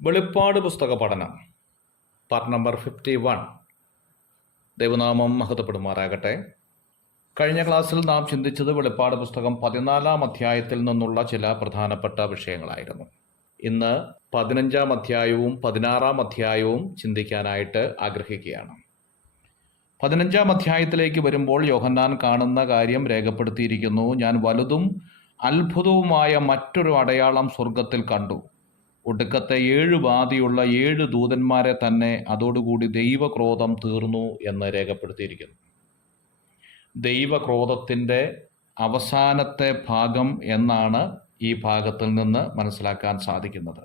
വെളിപ്പാട് പുസ്തക പഠനം പാർട്ട് നമ്പർ 51. ദൈവനാമം മഹത്വപ്പെടുമാറാകട്ടെ. കഴിഞ്ഞ ക്ലാസ്സിൽ നാം ചിന്തിച്ചത് വെളിപ്പാട് പുസ്തകം 14-ാം അധ്യായത്തിൽ നിന്നുള്ള ചില പ്രധാനപ്പെട്ട വിഷയങ്ങളായിരുന്നു. ഇന്ന് 15-ാം അധ്യായവും 16-ാം അധ്യായവും ചിന്തിക്കാനായിട്ട് ആഗ്രഹിക്കുകയാണ്. 15-ാം അധ്യായത്തിലേക്ക് വരുമ്പോൾ യോഹന്നാൻ കാണുന്ന കാര്യം രേഖപ്പെടുത്തിയിരിക്കുന്നു. ഞാൻ വലുതും അത്ഭുതവുമായ മറ്റൊരു അടയാളം സ്വർഗത്തിൽ കണ്ടു. ഒടുക്കത്തെ 7 ബാധയുള്ള 7 ദൂതന്മാരെ തന്നെ അതോടുകൂടി ദൈവക്രോധം തീർന്നു എന്ന് രേഖപ്പെടുത്തിയിരിക്കുന്നു. ദൈവക്രോധത്തിൻ്റെ അവസാനത്തെ ഭാഗം എന്നാണ് ഈ ഭാഗത്തിൽ നിന്ന് മനസ്സിലാക്കാൻ സാധിക്കുന്നത്.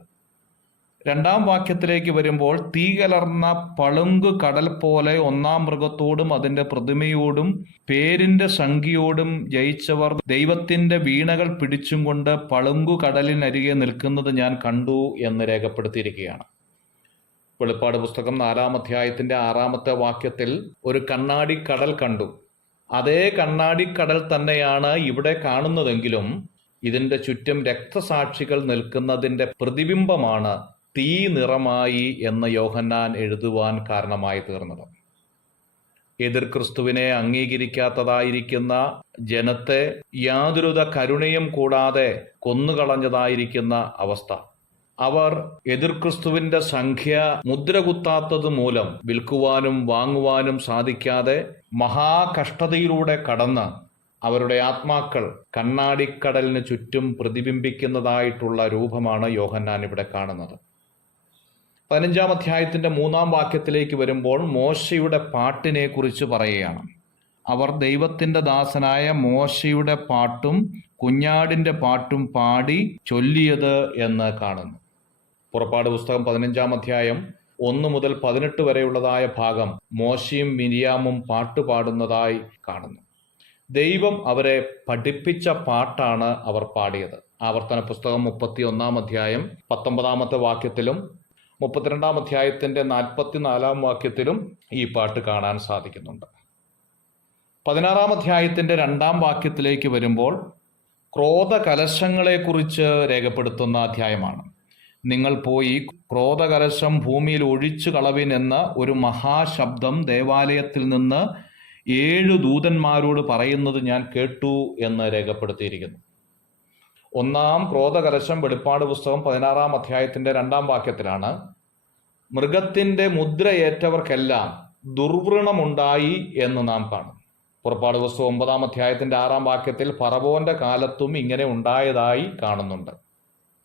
2-ാം വാക്യത്തിലേക്ക് വരുമ്പോൾ തീ കലർന്ന പളുങ്ക് കടൽ പോലെ 1-ാം മൃഗത്തോടും അതിൻ്റെ പ്രതിമയോടും പേരിൻ്റെ സംഖ്യയോടും ജയിച്ചവർ ദൈവത്തിൻ്റെ വീണകൾ പിടിച്ചും കൊണ്ട് പളുങ്കു കടലിനരികെ നിൽക്കുന്നത് ഞാൻ കണ്ടു എന്ന് രേഖപ്പെടുത്തിയിരിക്കുകയാണ്. വെളിപ്പാട് പുസ്തകം 4-ാം അധ്യായത്തിൻ്റെ 6-ാമത്തെ വാക്യത്തിൽ ഒരു കണ്ണാടിക്കടൽ കണ്ടു. അതേ കണ്ണാടിക്കടൽ തന്നെയാണ് ഇവിടെ കാണുന്നതെങ്കിലും ഇതിൻ്റെ ചുറ്റും രക്തസാക്ഷികൾ നിൽക്കുന്നതിൻ്റെ പ്രതിബിംബമാണ് തീ നിറമായി എന്ന് യോഹന്നാൻ എഴുതുവാൻ കാരണമായി തീർന്നത്. എതിർ ക്രിസ്തുവിനെ അംഗീകരിക്കാത്തതായിരിക്കുന്ന ജനത്തെ യാതൊരുവിധ കരുണയും കൂടാതെ കൊന്നുകളഞ്ഞതായിരിക്കുന്ന അവസ്ഥ. അവർ എതിർ ക്രിസ്തുവിൻ്റെ സംഖ്യ മുദ്രകുത്താത്തത് മൂലം വിൽക്കുവാനും വാങ്ങുവാനും സാധിക്കാതെ മഹാകഷ്ടതയിലൂടെ കടന്ന് അവരുടെ ആത്മാക്കൾ കണ്ണാടിക്കടലിന് ചുറ്റും പ്രതിബിംബിക്കുന്നതായിട്ടുള്ള രൂപമാണ് യോഹന്നാൻ ഇവിടെ കാണുന്നത്. 15-ാം അധ്യായത്തിൻ്റെ 3-ാം വാക്യത്തിലേക്ക് വരുമ്പോൾ മോശയുടെ പാട്ടിനെ കുറിച്ച് പറയുകയാണ്. അവർ ദൈവത്തിൻ്റെ ദാസനായ മോശയുടെ പാട്ടും കുഞ്ഞാടിൻ്റെ പാട്ടും പാടി ചൊല്ലിയത് എന്ന് കാണുന്നു. പുറപ്പാട് പുസ്തകം 15-ാം അധ്യായം 1 മുതൽ 18 വരെയുള്ളതായ ഭാഗം മോശയും മിരിയാമും പാട്ടുപാടുന്നതായി കാണുന്നു. ദൈവം അവരെ പഠിപ്പിച്ച പാട്ടാണ് അവർ പാടിയത്. ആവർത്തന പുസ്തകം 31-ാം അധ്യായം 19-ാമത്തെ വാക്യത്തിലും 32-ാം അധ്യായത്തിൻ്റെ 44-ാം വാക്യത്തിലും ഈ പാട്ട് കാണാൻ സാധിക്കുന്നുണ്ട്. 16-ാം അധ്യായത്തിൻ്റെ 2-ാം വാക്യത്തിലേക്ക് വരുമ്പോൾ ക്രോധകലശങ്ങളെക്കുറിച്ച് രേഖപ്പെടുത്തുന്ന അധ്യായമാണ്. നിങ്ങൾ പോയി ക്രോധകലശം ഭൂമിയിൽ ഒഴിച്ചു കളവിൻ എന്ന ഒരു മഹാശബ്ദം ദേവാലയത്തിൽ നിന്ന് 7 ദൂതന്മാരോട് പറയുന്നത് ഞാൻ കേട്ടു എന്ന് രേഖപ്പെടുത്തിയിരിക്കുന്നു. 1-ാം ക്രോധകലശം വെളിപ്പാട് പുസ്തകം 16-ാം അധ്യായത്തിൻ്റെ 2-ാം വാക്യത്തിലാണ്. മൃഗത്തിൻ്റെ മുദ്രയേറ്റവർക്കെല്ലാം ദുർവ്രണമുണ്ടായി എന്ന് നാം കാണും. പുറപ്പാട് പുസ്തകം 9-ാം അധ്യായത്തിൻ്റെ 6-ാം വാക്യത്തിൽ ഫറവോന്റെ കാലത്തും ഇങ്ങനെ ഉണ്ടായതായി കാണുന്നുണ്ട്.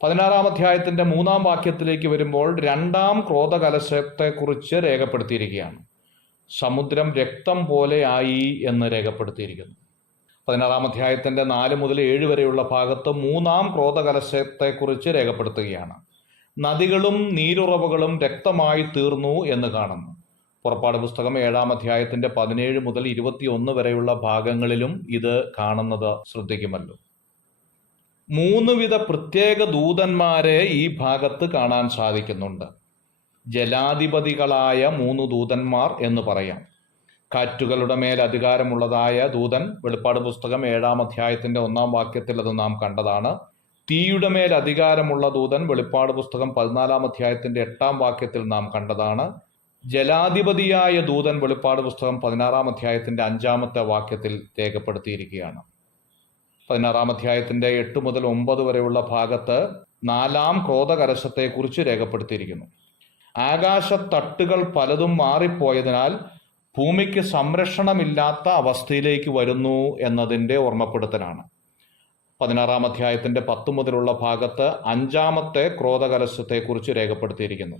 16-ാം അധ്യായത്തിൻ്റെ 3-ാം വാക്യത്തിലേക്ക് വരുമ്പോൾ 2-ാം ക്രോധകലശത്തെക്കുറിച്ച് രേഖപ്പെടുത്തിയിരിക്കുകയാണ്. സമുദ്രം രക്തം പോലെ ആയി എന്ന് രേഖപ്പെടുത്തിയിരിക്കുന്നു. 16-ാം അധ്യായത്തിൻ്റെ 4 മുതൽ 7 വരെയുള്ള ഭാഗത്ത് 3-ാം ക്രോധകലശത്തെക്കുറിച്ച് രേഖപ്പെടുത്തുകയാണ്. നദികളും നീരുറവുകളും രക്തമായി തീർന്നു എന്ന് കാണുന്നു. പുറപ്പാട് പുസ്തകം 7-ാം അധ്യായത്തിൻ്റെ 17 മുതൽ 21 വരെയുള്ള ഭാഗങ്ങളിലും ഇത് കാണുന്നത് ശ്രദ്ധിക്കുമല്ലോ. 3 വിധ പ്രത്യേക ദൂതന്മാരെ ഈ ഭാഗത്ത് കാണാൻ സാധിക്കുന്നുണ്ട്. ജലാധിപതികളായ 3 ദൂതന്മാർ എന്ന് പറയാം. കാറ്റുകളുടെ മേൽ അധികാരമുള്ളതായ ദൂതൻ വെളിപ്പാട് പുസ്തകം 7-ാം അധ്യായത്തിൻ്റെ 1-ാം വാക്യത്തിൽ അത് നാം കണ്ടതാണ്. തീയുടെ മേൽ അധികാരമുള്ള ദൂതൻ വെളിപ്പാട് പുസ്തകം 14-ാം അധ്യായത്തിൻ്റെ 8-ാം വാക്യത്തിൽ നാം കണ്ടതാണ്. ജലാധിപതിയായ ദൂതൻ വെളിപ്പാട് പുസ്തകം 16-ാം അധ്യായത്തിൻ്റെ 5-ാമത്തെ വാക്യത്തിൽ രേഖപ്പെടുത്തിയിരിക്കുകയാണ്. 16-ാം അധ്യായത്തിൻ്റെ 8 മുതൽ 9 വരെയുള്ള ഭാഗത്ത് 4-ാം ക്രോധകലശത്തെക്കുറിച്ച് രേഖപ്പെടുത്തിയിരിക്കുന്നു. ആകാശത്തട്ടുകൾ പലതും മാറിപ്പോയതിനാൽ ഭൂമിക്ക് സംരക്ഷണമില്ലാത്ത അവസ്ഥയിലേക്ക് വരുന്നു എന്നതിൻ്റെ ഓർമ്മപ്പെടുത്തലാണ്. 16-ാം അധ്യായത്തിൻ്റെ 10 മുതലുള്ള ഭാഗത്ത് 5-ാമത്തെ ക്രോധകലശത്തെക്കുറിച്ച് രേഖപ്പെടുത്തിയിരിക്കുന്നു.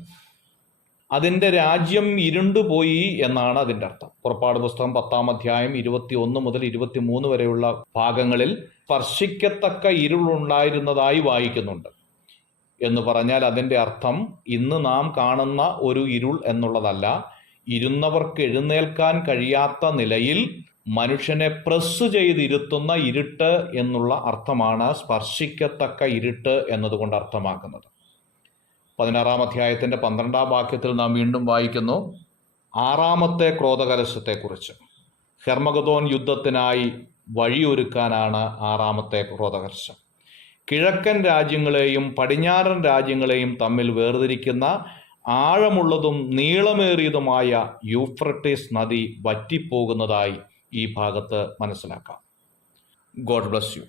അതിൻ്റെ രാജ്യം ഇരുണ്ടുപോയി എന്നാണ് അതിൻ്റെ അർത്ഥം. പുറപ്പാട് പുസ്തകം 10-ാം അധ്യായം 21 മുതൽ 23 വരെയുള്ള ഭാഗങ്ങളിൽ സ്പർശിക്കത്തക്ക ഇരുളുണ്ടായിരുന്നതായി വായിക്കുന്നുണ്ട്. എന്ന് പറഞ്ഞാൽ അതിൻ്റെ അർത്ഥം ഇന്ന് നാം കാണുന്ന ഒരു ഇരുൾ എന്നുള്ളതല്ല. ഇരുന്നവർക്ക് എഴുന്നേൽക്കാൻ കഴിയാത്ത നിലയിൽ മനുഷ്യനെ പ്രസ് ചെയ്തിരുത്തുന്ന ഇരുട്ട് എന്നുള്ള അർത്ഥമാണ് സ്പർശിക്കത്തക്ക ഇരുട്ട് എന്നതുകൊണ്ട് അർത്ഥമാക്കുന്നത്. 16-ാം അധ്യായത്തിൻ്റെ 12-ാം വാക്യത്തിൽ നാം വീണ്ടും വായിക്കുന്നു 6-ാമത്തെ ക്രോധകലശത്തെക്കുറിച്ച്. ഹെർമഗദോൻ യുദ്ധത്തിനായി വഴിയൊരുക്കാനാണ് 6-ാമത്തെ ക്രോധകലശം. കിഴക്കൻ രാജ്യങ്ങളെയും പടിഞ്ഞാറൻ രാജ്യങ്ങളെയും തമ്മിൽ വേർതിരിക്കുന്ന ആഴമുള്ളതും നീളമേറിയതുമായ യൂഫ്രട്ടീസ് നദി വറ്റിപ്പോകുന്നതായി ഈ ഭാഗത്ത് മനസ്സിലാക്കാം. God bless you.